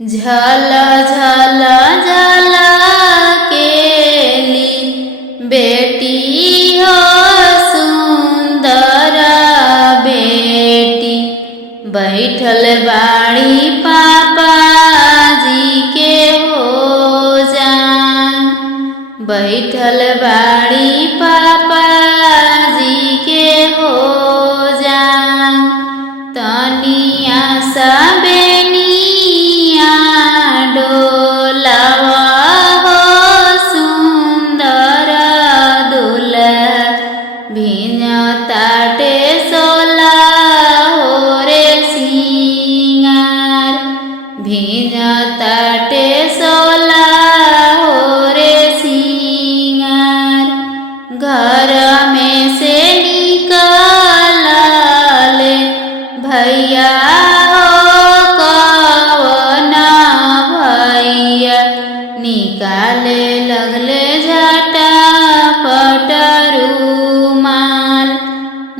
झल झल झल केली बेटी हो सुंदर बेटी, बैठल बाड़ी पापा जी के हो जान, बैठल बाड़ी पापा जी के हो जान। तनिया सा बेनिया डोलावा हो सुंदर दुल्हा, भिन ताटे सोला हो रे सिंगार, भिन ताटे सोला हो रे सिंगार। घर में से निकलले भैया हो कवना भैया, निकाले लगले झटा पट रुमाल,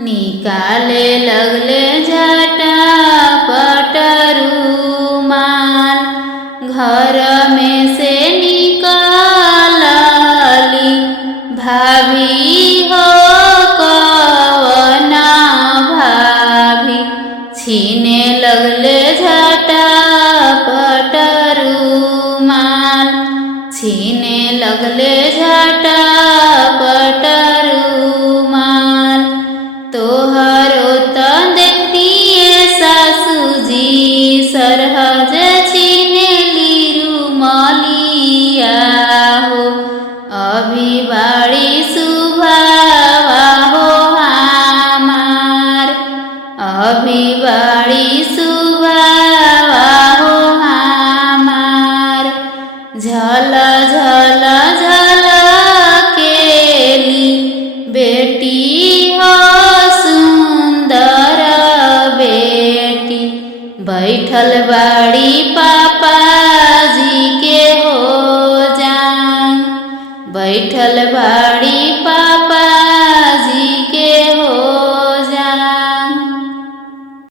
निकाले लगले झटा पट रुमाल। घर में से निकलली भाभी हो कवना भाभी, छीने लगले झटा पट रुमाल, छीने लगले झटा पट रुमाल। तोहरो तो देखतिए सासुजी सरहज छीनेली रुमालिया हो, अभी बाड़ी सुभावा हो हमार, अभी बाड़ी सुभावा हो हमार। झल झल झल केली बेटी हो सुंदर बेटी, बैठल बाड़ी पापा जी के हो जान, बैठल बाड़ी पापा